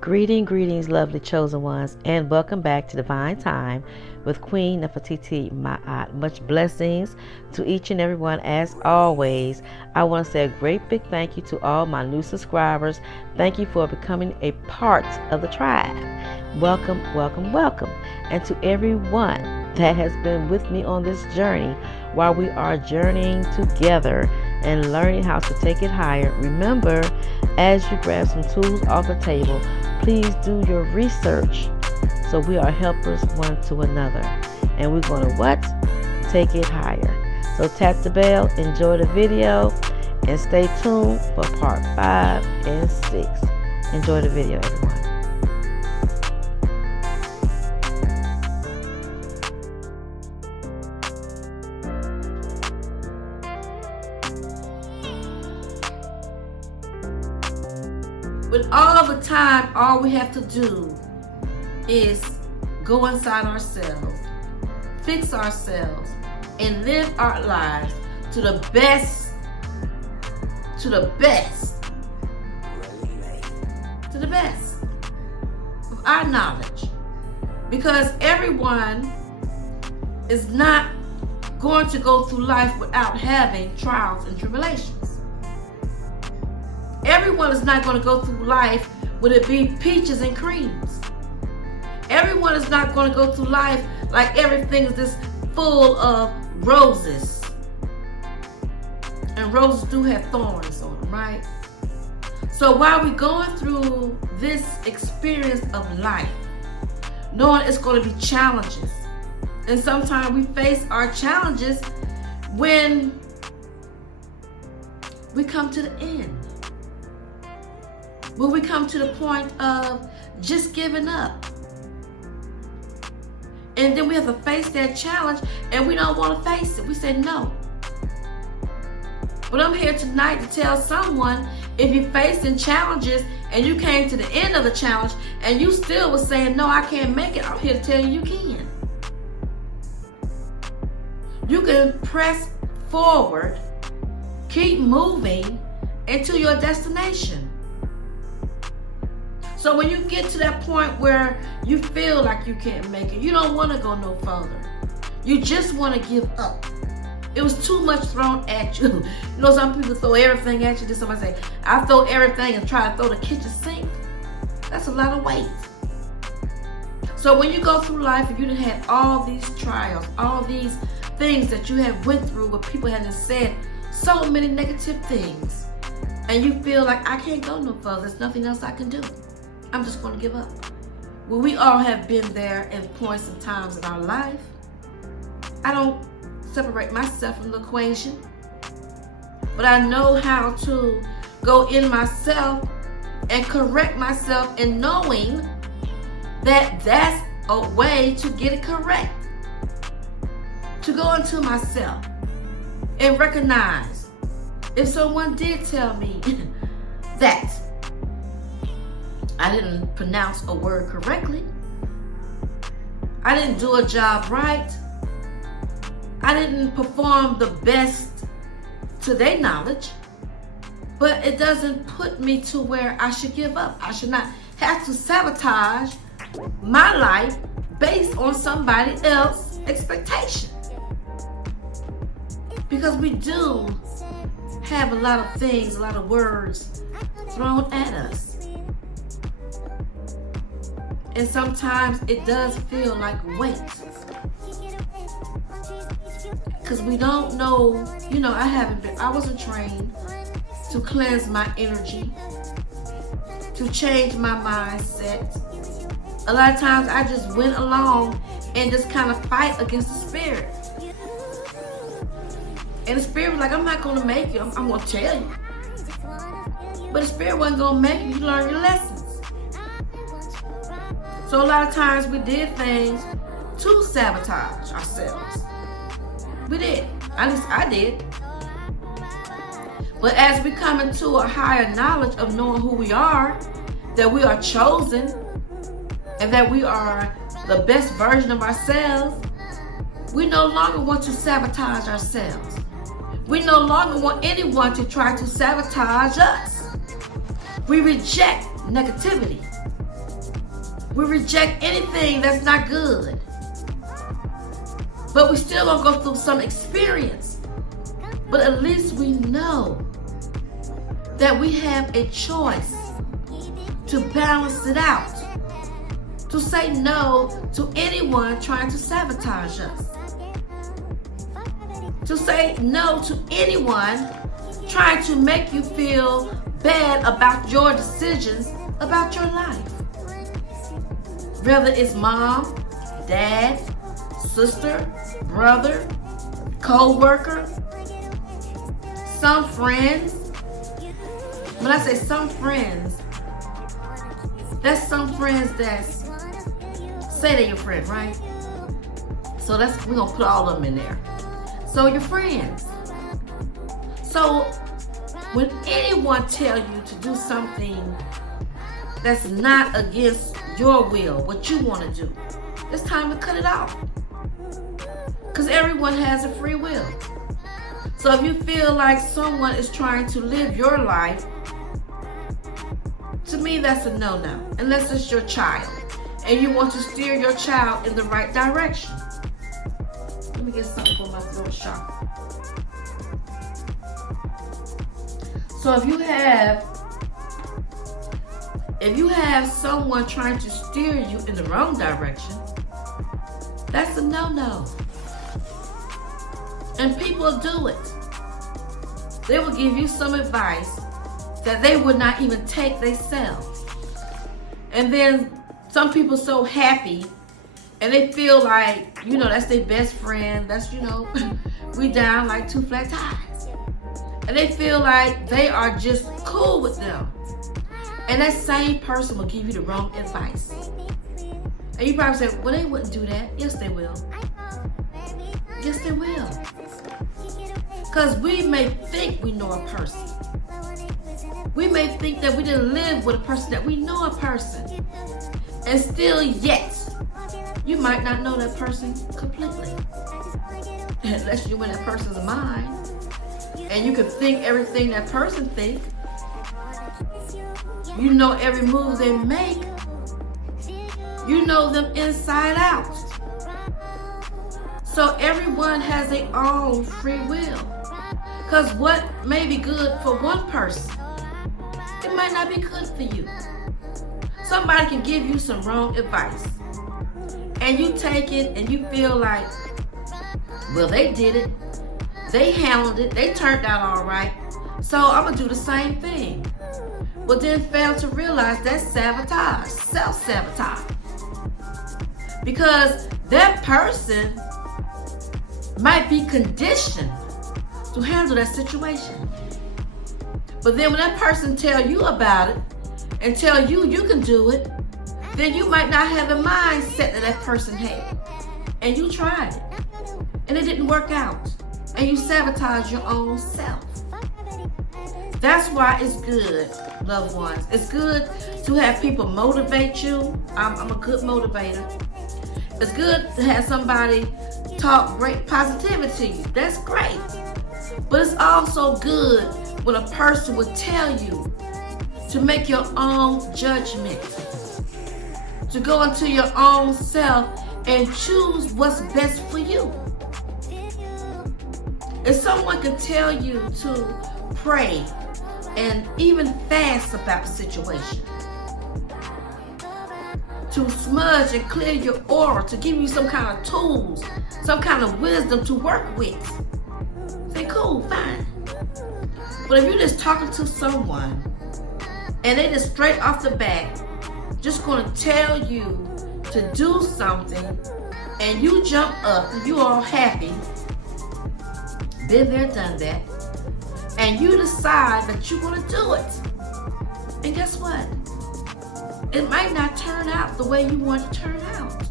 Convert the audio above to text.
Greetings, lovely chosen ones, and welcome back to Divine Time with Queen Nefertiti Ma'at. Much blessings to each and everyone. As always, I want to say a great big thank you to all my new subscribers. Thank you for becoming a part of the tribe. Welcome. And to everyone that has been with me on this journey while we are journeying together and learning how to take it higher. Remember, as you grab some tools off the table, please do your research, so we are helpers one to another, and we're going to what? Take it higher. So tap the bell, enjoy the video, and stay tuned for part 5 and 6. Enjoy the video, everyone. With all the time, all we have to do is go inside ourselves, fix ourselves, and live our lives to the best of our knowledge. Because everyone is not going to go through life without having trials and tribulations. Everyone is not going to go through life with it be peaches and creams. Everyone is not going to go through life like everything is just full of roses. And roses do have thorns on them, right? So while we're going through this experience of life, knowing it's going to be challenges, and sometimes we face our challenges when we come to the end. When we come to the point of just giving up. And then we have to face that challenge, and we don't want to face it. We say no. But I'm here tonight to tell someone, if you're facing challenges and you came to the end of the challenge and you still was saying, no, I can't make it, I'm here to tell you you can. You can press forward, keep moving into your destination. So when you get to that point where you feel like you can't make it, you don't want to go no further. You just want to give up. It was too much thrown at you. You know, some people throw everything at you. Then somebody say, I throw everything and try to throw the kitchen sink. That's a lot of weight. So when you go through life and you done had all these trials, all these things that you have went through where people have said so many negative things, and you feel like I can't go no further, there's nothing else I can do, I'm just going to give up. Well, we all have been there in points and times in our life. I don't separate myself from the equation, but I know how to go in myself and correct myself in knowing that that's a way to get it correct. To go into myself and recognize if someone did tell me that I didn't pronounce a word correctly, I didn't do a job right, I didn't perform the best to their knowledge, but it doesn't put me to where I should give up. I should not have to sabotage my life based on somebody else's expectation. Because we do have a lot of things, a lot of words thrown at us. And sometimes it does feel like weight. Because we don't know, I wasn't trained to cleanse my energy, to change my mindset. A lot of times I just went along and just kind of fight against the spirit. And the spirit was like, I'm not going to make you, I'm going to tell you. But the spirit wasn't going to make you learn your lessons. So a lot of times we did things to sabotage ourselves. We did. At least I did. But as we come into a higher knowledge of knowing who we are, that we are chosen, and that we are the best version of ourselves, we no longer want to sabotage ourselves. We no longer want anyone to try to sabotage us. We reject negativity. We reject anything that's not good. But we still gonna go through some experience. But at least we know that we have a choice to balance it out. To say no to anyone trying to sabotage us. To say no to anyone trying to make you feel bad about your decisions about your life. Whether it's mom, dad, sister, brother, co-worker, some friends. When I say some friends, that's some friends that's, say they're your friend, right? So we're gonna put all of them in there. So your friends. So when anyone tell you to do something that's not against your will, what you want to do, it's time to cut it off. Because everyone has a free will. So if you feel like someone is trying to live your life, to me that's a no-no. Unless it's your child and you want to steer your child in the right direction. Let me get something for my throat shot. So if you have someone trying to steer you in the wrong direction, that's a no-no. And people do it. They will give you some advice that they would not even take themselves. And then some people so happy and they feel like, that's their best friend. That's, we down like two flat tires. And they feel like they are just cool with them. And that same person will give you the wrong advice. And you probably say, well, they wouldn't do that. Yes, they will. Yes, they will. Because we may think we know a person. We may think that we didn't live with a person, that we know a person. And still yet, you might not know that person completely. Unless you're in that person's mind. And you can think everything that person thinks. You know every move they make. You know them inside out. So everyone has their own free will. Because what may be good for one person, it might not be good for you. Somebody can give you some wrong advice. And you take it and you feel like, well, they did it. They handled it. They turned out all right. So I'm going to do the same thing. But then fail to realize that's sabotage, self-sabotage. Because that person might be conditioned to handle that situation. But then when that person tell you about it and tell you you can do it, then you might not have the mindset that that person had. And you tried it. And it didn't work out. And you sabotage your own self. That's why it's good, loved ones. It's good to have people motivate you. I'm a good motivator. It's good to have somebody talk great positivity to you. That's great. But it's also good when a person will tell you to make your own judgment, to go into your own self and choose what's best for you. If someone can tell you to pray and even fast about the situation, to smudge and clear your aura, to give you some kind of tools, some kind of wisdom to work with, say, cool, fine. But if you're just talking to someone and they just straight off the bat just going to tell you to do something and you jump up and you all happy, been there, done that, and you decide that you're going to do it. And guess what? It might not turn out the way you want it to turn out.